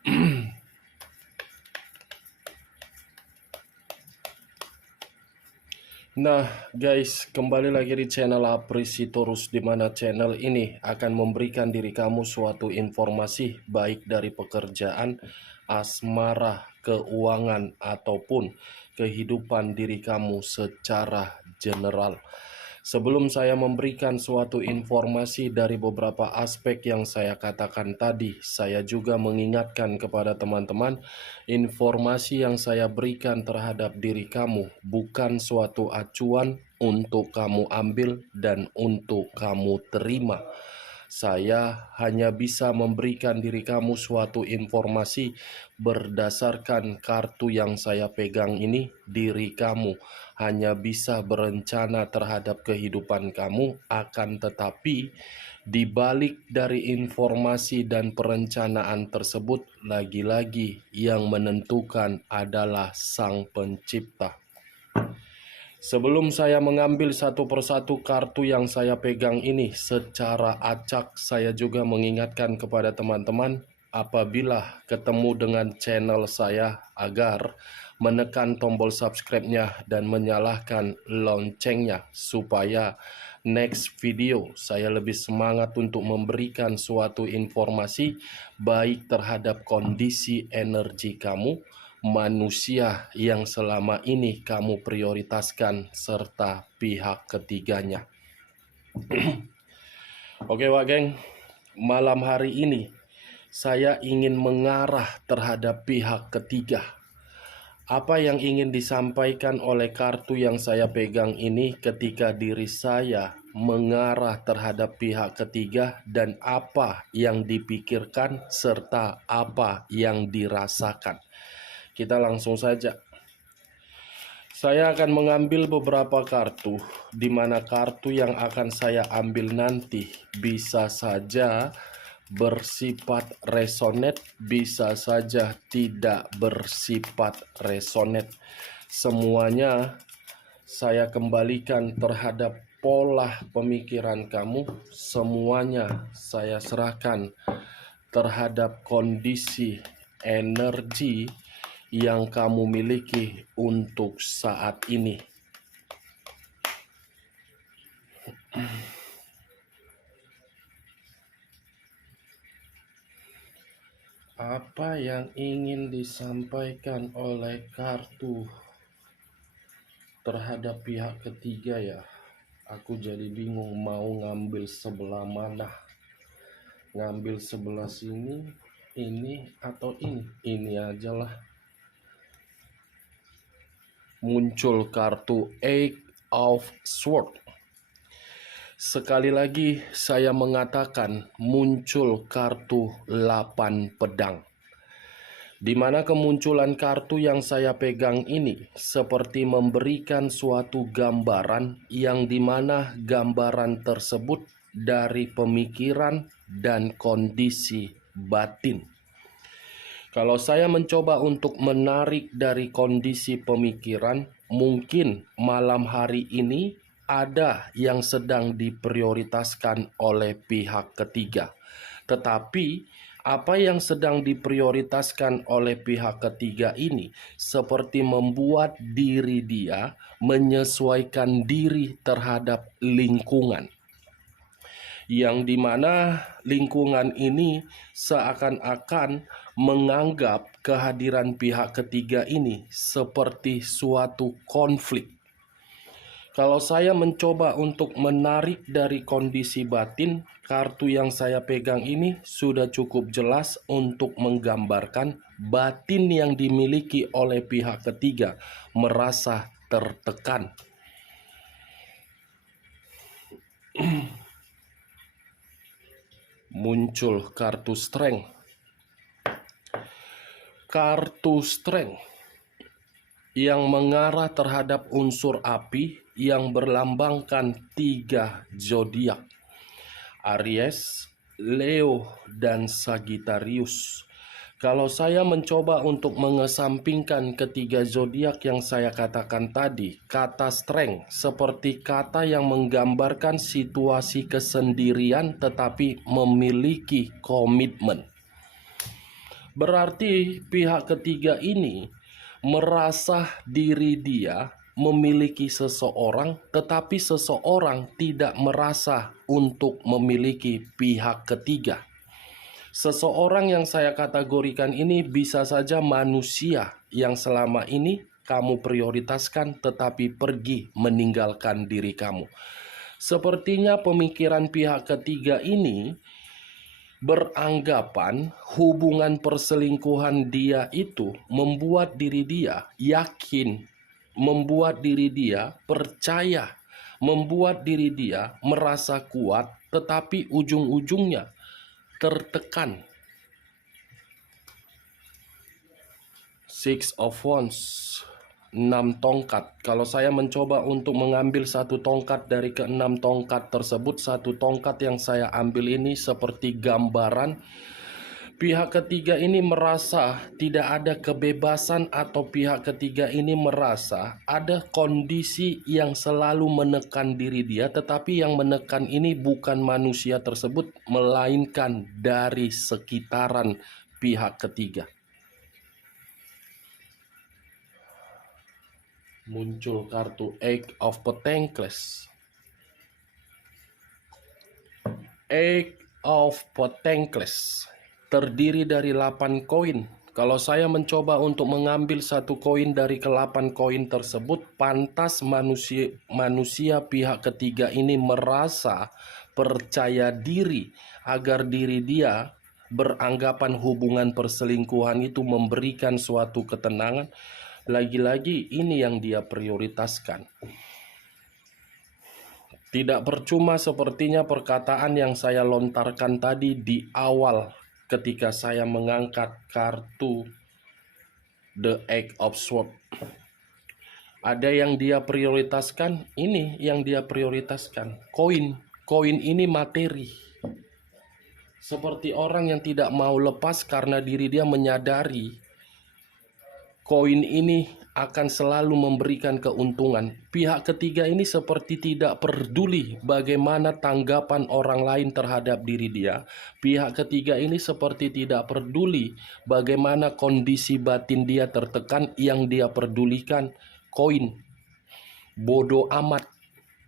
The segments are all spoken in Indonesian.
Nah guys, kembali lagi di channel Aprisitorus, di mana channel ini akan memberikan diri kamu suatu informasi baik dari pekerjaan, asmara, keuangan, ataupun kehidupan diri kamu secara general. Sebelum saya memberikan suatu informasi dari beberapa aspek yang saya katakan tadi, saya juga mengingatkan kepada teman-teman, informasi yang saya berikan terhadap diri kamu bukan suatu acuan untuk kamu ambil dan untuk kamu terima. Saya hanya bisa memberikan diri kamu suatu informasi berdasarkan kartu yang saya pegang ini. Diri kamu hanya bisa berencana terhadap kehidupan kamu, akan tetapi di balik dari informasi dan perencanaan tersebut, lagi-lagi yang menentukan adalah Sang Pencipta. Sebelum saya mengambil satu persatu kartu yang saya pegang ini secara acak, saya juga mengingatkan kepada teman-teman apabila ketemu dengan channel saya agar menekan tombol subscribe-nya dan menyalakan loncengnya supaya next video saya lebih semangat untuk memberikan suatu informasi baik terhadap kondisi energi kamu, manusia yang selama ini kamu prioritaskan, serta pihak ketiganya. Oke Wak Geng, malam hari ini saya ingin mengarah terhadap pihak ketiga. Apa yang ingin disampaikan oleh kartu yang saya pegang ini ketika diri saya mengarah terhadap pihak ketiga, dan apa yang dipikirkan serta apa yang dirasakan. Kita langsung saja. Saya akan mengambil beberapa kartu, di mana kartu yang akan saya ambil nanti bisa saja bersifat resonate, bisa saja tidak bersifat resonate. Semuanya saya kembalikan terhadap pola pemikiran kamu. Semuanya saya serahkan terhadap kondisi energi yang kamu miliki untuk saat ini. Apa yang ingin disampaikan oleh kartu terhadap pihak ketiga ya? Aku jadi bingung mau ngambil sebelah mana. Ngambil sebelah sini, ini atau ini? Ini aja lah. Muncul kartu Eight of Swords. Sekali lagi saya mengatakan muncul kartu 8 pedang. Di mana kemunculan kartu yang saya pegang ini seperti memberikan suatu gambaran, yang dimana gambaran tersebut dari pemikiran dan kondisi batin. Kalau saya mencoba untuk menarik dari kondisi pemikiran, mungkin malam hari ini ada yang sedang diprioritaskan oleh pihak ketiga. Tetapi apa yang sedang diprioritaskan oleh pihak ketiga ini seperti membuat diri dia menyesuaikan diri terhadap lingkungan, yang dimana lingkungan ini seakan-akan menganggap kehadiran pihak ketiga ini seperti suatu konflik. Kalau saya mencoba untuk menarik dari kondisi batin, kartu yang saya pegang ini sudah cukup jelas untuk menggambarkan batin yang dimiliki oleh pihak ketiga merasa tertekan. Muncul kartu Strength. Kartu Strength yang mengarah terhadap unsur api yang berlambangkan 3 zodiak: Aries, Leo, dan Sagittarius. Kalau saya mencoba untuk mengesampingkan ketiga zodiak yang saya katakan tadi, kata strength seperti kata yang menggambarkan situasi kesendirian tetapi memiliki komitmen. Berarti pihak ketiga ini merasa diri dia memiliki seseorang, tetapi seseorang tidak merasa untuk memiliki pihak ketiga. Seseorang yang saya kategorikan ini bisa saja manusia yang selama ini kamu prioritaskan tetapi pergi meninggalkan diri kamu. Sepertinya pemikiran pihak ketiga ini beranggapan hubungan perselingkuhan dia itu membuat diri dia yakin, membuat diri dia percaya, membuat diri dia merasa kuat, tetapi ujung-ujungnya tertekan. Six of Wands, 6 tongkat. Kalau saya mencoba untuk mengambil satu tongkat dari ke-6 tongkat tersebut, satu tongkat yang saya ambil ini seperti gambaran pihak ketiga ini merasa tidak ada kebebasan, atau pihak ketiga ini merasa ada kondisi yang selalu menekan diri dia, tetapi yang menekan ini bukan manusia tersebut, melainkan dari sekitaran pihak ketiga. Muncul kartu Eight of Pentacles. Eight of Pentacles terdiri dari 8 koin. Kalau saya mencoba untuk mengambil satu koin dari ke-8 koin tersebut, pantas manusia pihak ketiga ini merasa percaya diri agar diri dia beranggapan hubungan perselingkuhan itu memberikan suatu ketenangan. Lagi-lagi ini yang dia prioritaskan. Tidak percuma sepertinya perkataan yang saya lontarkan tadi di awal ketika saya mengangkat kartu The Eight of Swords. Ada yang dia prioritaskan, ini yang dia prioritaskan. Koin ini materi. Seperti orang yang tidak mau lepas karena diri dia menyadari koin ini akan selalu memberikan keuntungan. Pihak ketiga ini seperti tidak peduli bagaimana tanggapan orang lain terhadap diri dia. Pihak ketiga ini seperti tidak peduli bagaimana kondisi batin dia tertekan. Yang dia pedulikan koin. Bodoh amat.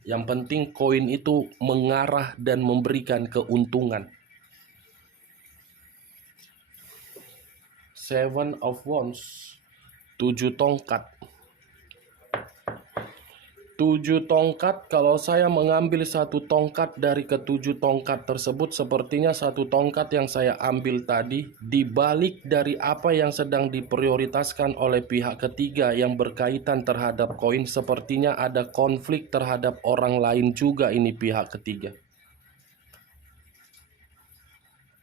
Yang penting koin itu mengarah dan memberikan keuntungan. Seven of Wands, 7 tongkat. 7 tongkat, kalau saya mengambil satu tongkat dari ke-7 tongkat tersebut, sepertinya satu tongkat yang saya ambil tadi dibalik dari apa yang sedang diprioritaskan oleh pihak ketiga yang berkaitan terhadap koin. Sepertinya ada konflik terhadap orang lain juga ini pihak ketiga.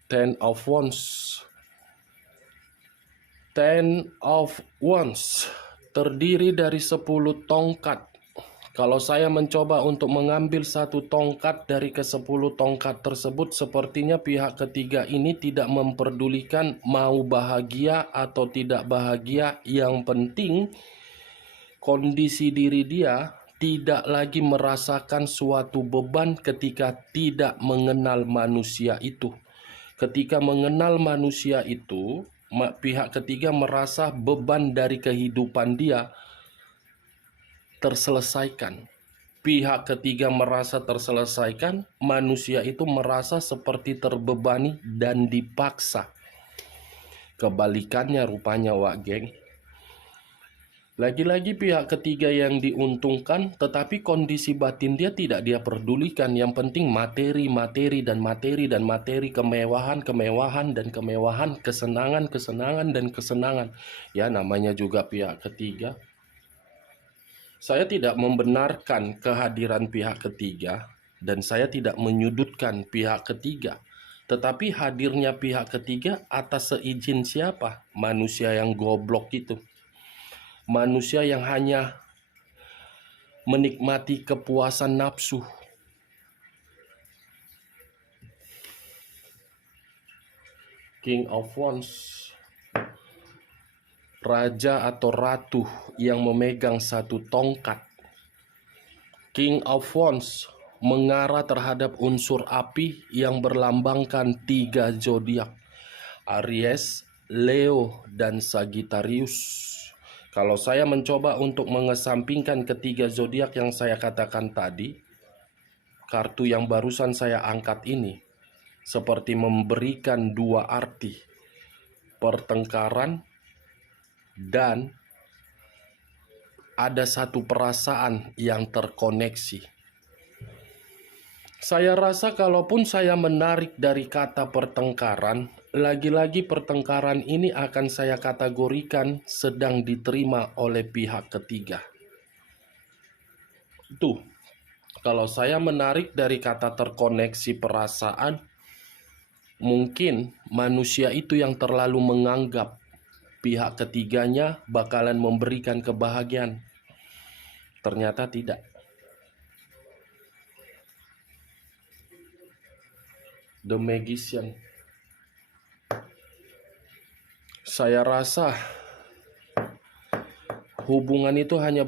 Ten of Wands. Ten of Wands terdiri dari 10 tongkat. Kalau saya mencoba untuk mengambil satu tongkat dari ke-10 tongkat tersebut, sepertinya pihak ketiga ini tidak memperdulikan mau bahagia atau tidak bahagia. Yang penting kondisi diri dia tidak lagi merasakan suatu beban ketika tidak mengenal manusia itu. Ketika mengenal manusia itu, pihak ketiga merasa beban dari kehidupan dia terselesaikan. Pihak ketiga merasa terselesaikan, manusia itu merasa seperti terbebani dan dipaksa. Kebalikannya rupanya, wak geng. Lagi-lagi pihak ketiga yang diuntungkan, tetapi kondisi batin dia tidak dia pedulikan. Yang penting materi, dan materi, kemewahan, dan kemewahan, kesenangan, dan kesenangan. Ya, namanya juga pihak ketiga. Saya tidak membenarkan kehadiran pihak ketiga, dan saya tidak menyudutkan pihak ketiga. Tetapi hadirnya pihak ketiga atas seizin siapa? Manusia yang goblok itu. Manusia yang hanya menikmati kepuasan nafsu. King of Wands, raja atau ratu yang memegang satu tongkat. King of Wands mengarah terhadap unsur api yang berlambangkan 3 zodiak: Aries, Leo, dan Sagittarius. Kalau saya mencoba untuk mengesampingkan ketiga zodiak yang saya katakan tadi, kartu yang barusan saya angkat ini seperti memberikan dua arti, pertengkaran dan ada satu perasaan yang terkoneksi. Saya rasa kalaupun saya menarik dari kata pertengkaran, lagi-lagi pertengkaran ini akan saya kategorikan sedang diterima oleh pihak ketiga. Tuh, kalau saya menarik dari kata terkoneksi perasaan, mungkin manusia itu yang terlalu menganggap pihak ketiganya bakalan memberikan kebahagiaan. Ternyata tidak. The Magician. Saya rasa hubungan itu hanya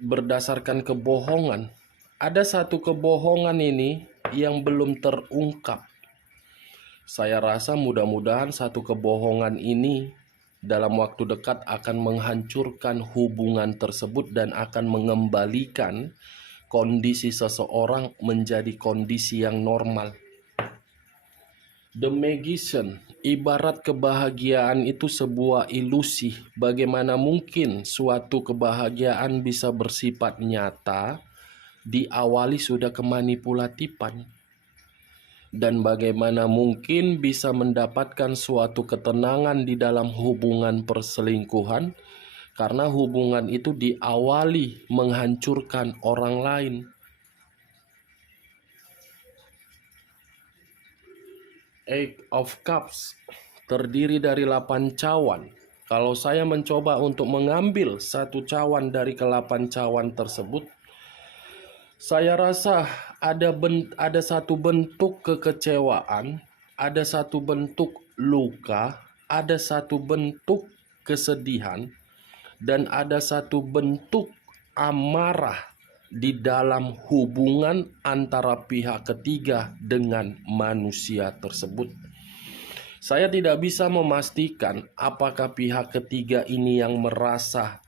berdasarkan kebohongan. Ada satu kebohongan ini yang belum terungkap. Saya rasa mudah-mudahan satu kebohongan ini dalam waktu dekat akan menghancurkan hubungan tersebut dan akan mengembalikan kondisi seseorang menjadi kondisi yang normal. The Magician, ibarat kebahagiaan itu sebuah ilusi. Bagaimana mungkin suatu kebahagiaan bisa bersifat nyata diawali sudah kemanipulatifan? Dan bagaimana mungkin bisa mendapatkan suatu ketenangan di dalam hubungan perselingkuhan karena hubungan itu diawali menghancurkan orang lain? Eight of Cups terdiri dari 8 cawan. Kalau saya mencoba untuk mengambil satu cawan dari ke-8 cawan tersebut, saya rasa ada satu bentuk kekecewaan, ada satu bentuk luka, ada satu bentuk kesedihan, dan ada satu bentuk amarah di dalam hubungan antara pihak ketiga dengan manusia tersebut. Saya tidak bisa memastikan apakah pihak ketiga ini yang merasa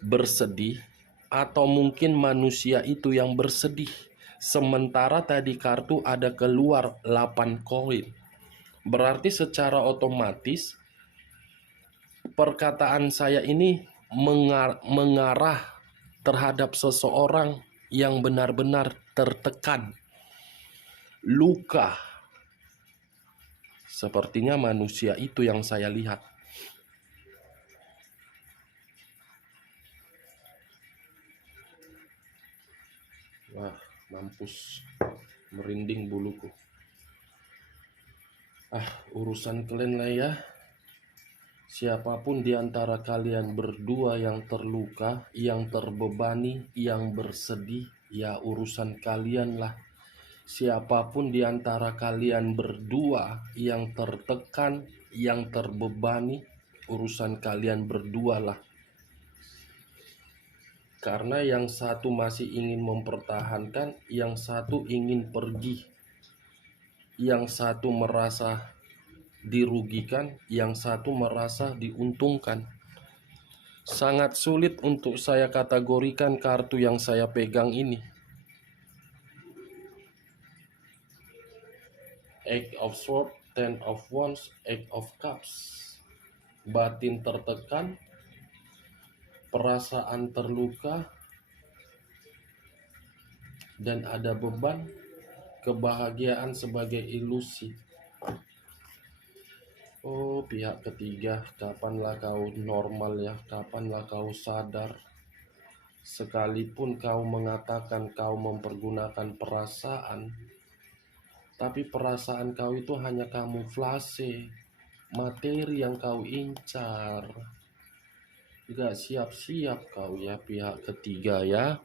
bersedih atau mungkin manusia itu yang bersedih. Sementara tadi kartu ada keluar 8 koin. Berarti secara otomatis perkataan saya ini mengarah terhadap seseorang yang benar-benar tertekan, luka. Sepertinya manusia itu yang saya lihat. Wah, mampus, merinding buluku. Urusan kalian lah ya. Siapapun di antara kalian berdua yang terluka, yang terbebani, yang bersedih, ya urusan kalian lah. Siapapun di antara kalian berdua yang tertekan, yang terbebani, urusan kalian berdua lah. Karena yang satu masih ingin mempertahankan, yang satu ingin pergi. Yang satu merasa dirugikan, yang satu merasa diuntungkan. Sangat sulit untuk saya kategorikan kartu yang saya pegang ini. Eight of Swords, Ten of Wands, Eight of Cups. Batin tertekan, perasaan terluka, dan ada beban, kebahagiaan sebagai ilusi. Oh, pihak ketiga, kapanlah kau normal ya? Kapanlah kau sadar? Sekalipun kau mengatakan kau mempergunakan perasaan, tapi perasaan kau itu hanya kamuflase, materi yang kau incar. Gak siap-siap kau ya pihak ketiga ya.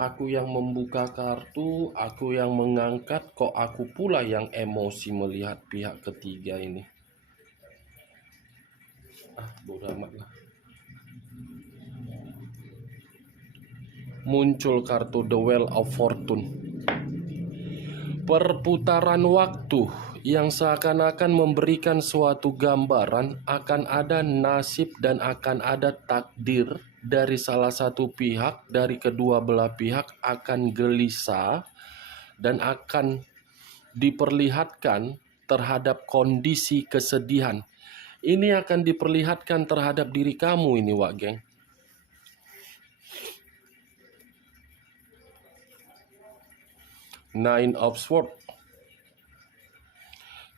Aku yang membuka kartu, aku yang mengangkat, kok aku pula yang emosi melihat pihak ketiga ini. Bodoh amat lah. Muncul kartu The Wheel of Fortune. Perputaran waktu yang seakan-akan memberikan suatu gambaran akan ada nasib dan akan ada takdir dari salah satu pihak, dari kedua belah pihak akan gelisah dan akan diperlihatkan terhadap kondisi kesedihan. Ini akan diperlihatkan terhadap diri kamu ini, Wak Geng. Nine of Swords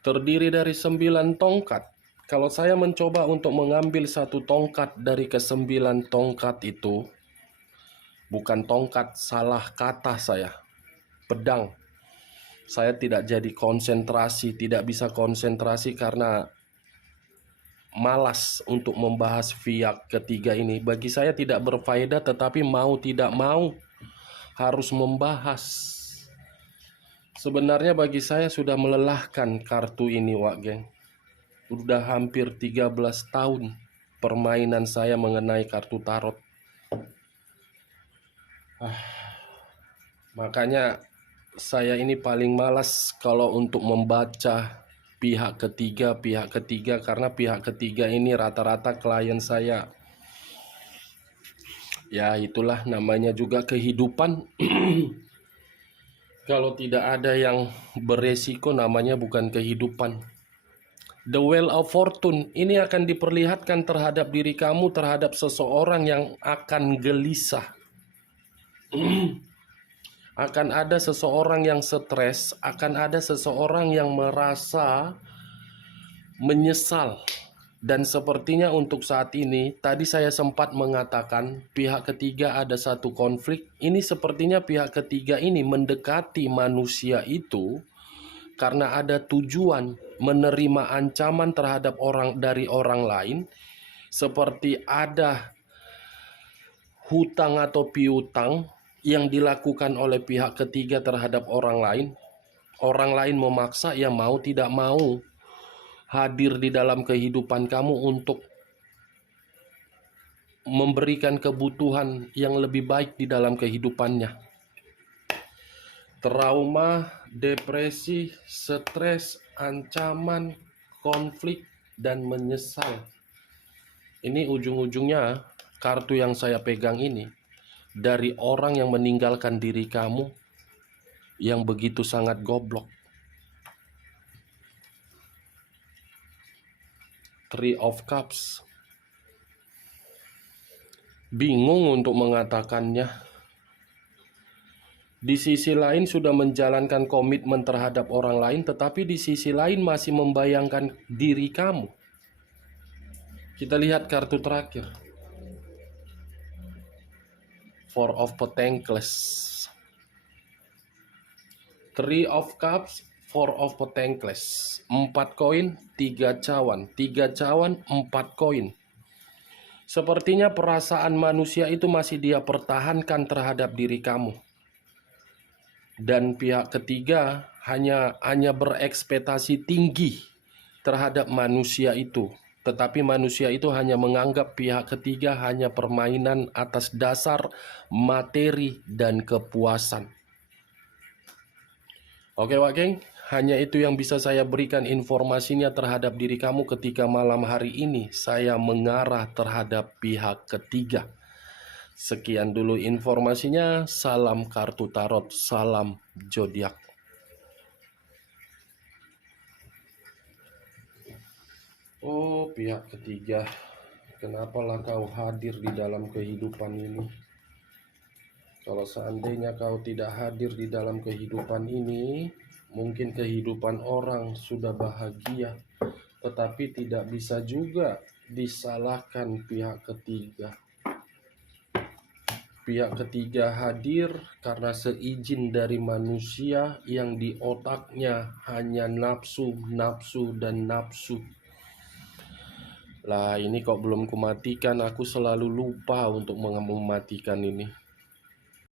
terdiri dari 9 tongkat. Kalau saya mencoba untuk mengambil satu tongkat dari ke-9 tongkat itu, bukan tongkat, salah kata saya, pedang. Saya tidak jadi konsentrasi, tidak bisa konsentrasi karena malas untuk membahas pihak ketiga ini. Bagi saya tidak berfaedah, tetapi mau tidak mau harus membahas. Sebenarnya bagi saya sudah melelahkan kartu ini, Wak Geng. Sudah hampir 13 tahun permainan saya mengenai kartu tarot. Makanya saya ini paling malas kalau untuk membaca pihak ketiga karena pihak ketiga ini rata-rata klien saya. Ya itulah namanya juga kehidupan. Kalau tidak ada yang beresiko namanya bukan kehidupan. The Wheel of Fortune ini akan diperlihatkan terhadap diri kamu, terhadap seseorang yang akan gelisah. Akan ada seseorang yang stres, akan ada seseorang yang merasa menyesal. Dan sepertinya untuk saat ini, tadi saya sempat mengatakan pihak ketiga ada satu konflik. Ini sepertinya pihak ketiga ini mendekati manusia itu karena ada tujuan menerima ancaman terhadap dari orang lain. Seperti ada hutang atau piutang yang dilakukan oleh pihak ketiga terhadap orang lain. Orang lain memaksa, ya mau tidak mau hadir di dalam kehidupan kamu untuk memberikan kebutuhan yang lebih baik di dalam kehidupannya. Trauma, depresi, stres, ancaman, konflik, dan menyesal. Ini ujung-ujungnya kartu yang saya pegang ini dari orang yang meninggalkan diri kamu yang begitu sangat goblok. Three of Cups. Bingung untuk mengatakannya. Di sisi lain sudah menjalankan komitmen terhadap orang lain, tetapi di sisi lain masih membayangkan diri kamu. Kita lihat kartu terakhir. Four of Pentacles. Three of Cups, Four of Pentacles. 4 koin, 3 cawan. 3 cawan, 4 koin. Sepertinya perasaan manusia itu masih dia pertahankan terhadap diri kamu. Dan pihak ketiga hanya berekspektasi tinggi terhadap manusia itu. Tetapi manusia itu hanya menganggap pihak ketiga hanya permainan atas dasar materi dan kepuasan. Oke Wak Geng, hanya itu yang bisa saya berikan informasinya terhadap diri kamu ketika malam hari ini saya mengarah terhadap pihak ketiga. Sekian dulu informasinya, salam kartu tarot, salam zodiak. Oh, pihak ketiga, kenapalah kau hadir di dalam kehidupan ini? Kalau seandainya kau tidak hadir di dalam kehidupan ini, mungkin kehidupan orang sudah bahagia, tetapi tidak bisa juga disalahkan pihak ketiga. Pihak ketiga hadir karena seizin dari manusia yang di otaknya hanya nafsu, nafsu, dan nafsu. Lah ini kok belum kumatikan, aku selalu lupa untuk mematikan ini.